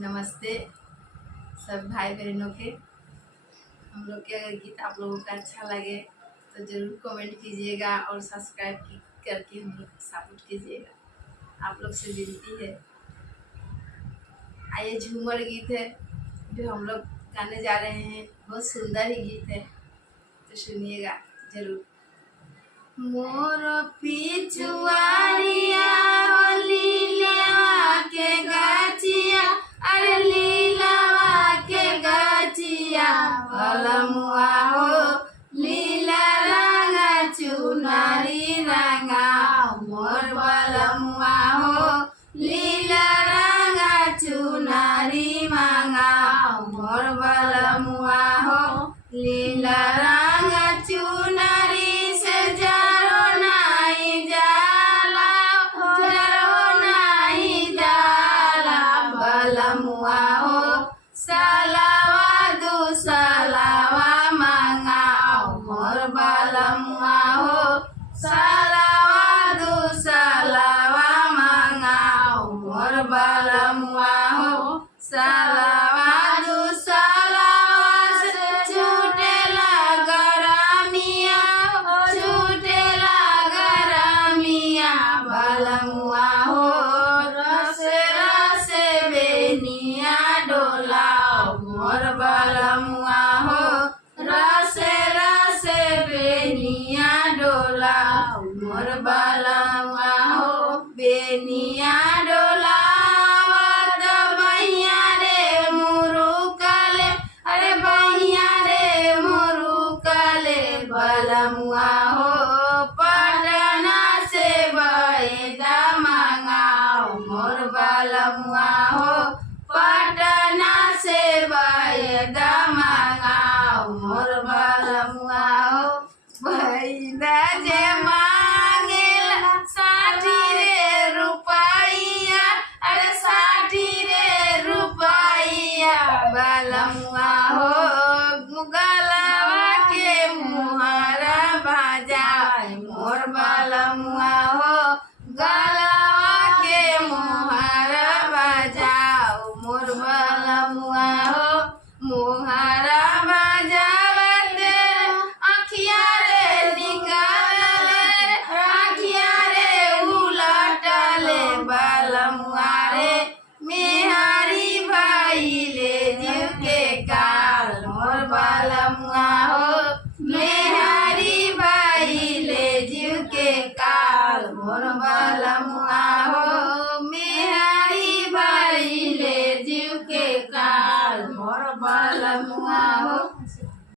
नमस्ते सब भाई बहनों के। हम लोग के अगर गीत आप लोगों का अच्छा लगे तो ज़रूर कमेंट कीजिएगा और सब्सक्राइब करके हम लोग को सपोर्ट कीजिएगा। आप लोग से विनती है। आइए झूमर गीत है जो हम लोग गाने जा रहे हैं, बहुत सुंदर ही गीत है, तो सुनिएगा ज़रूर। मोर पिछुआरिया लीलवा के गाछिया, अरे लीलवा के गाछिया बलमुआ हो लीला रंगा चुनारी रंगा, मोर बलमुआ हो लीला रंगा चुनारी मांगा, मोर बलमुआ हो लीला रंगा चुनारी से जरो नहीं जाला, जरो नहीं जाला बलमुआ हो सलावा दू सलावा मांगाओ, मोर बलमुआ हो सलावा दू सलावा मांगाओ, मोर बलमुआ हो सलावा दू सलावा से छूटेला गरमिया, छूटेला गरमिया बलमुआ हो रसे रसे बेनिया डोलाओ, मोर बलमुआ हो रसे रसे बेनिया डोलाओ, मोर बलमुआ हो बेनिया डोलाओ। बहिया रे मुरुकले, अरे बहिया रे मुरुकले बलमुआ हो पटना से बहेदा मांगाओ, मोर बलमुआ हो पटना से बहेदा मांगाओ, मोर बलमुआ हो बहेदा जे मांगेला 60 रे रुपैया, अरे 60 रे रुपैया बलमुआ हो गलवा के मुहारा बाजाए, मोर बलमुआ हो गलवा के मुहारा बाजाओ, मोर बलमुआ हो मुहारा बाजावते अखिया रे निकाले, अखिया रे उलटले बलमुआ रे मेहारी भाई ले जीव के काल, मोर बलमुआ हो मेहारी भाई ले जीव के काल, मोर बलमुआ हो मेहारी भाई ले जीव के काल, मोर बलमुआ हो।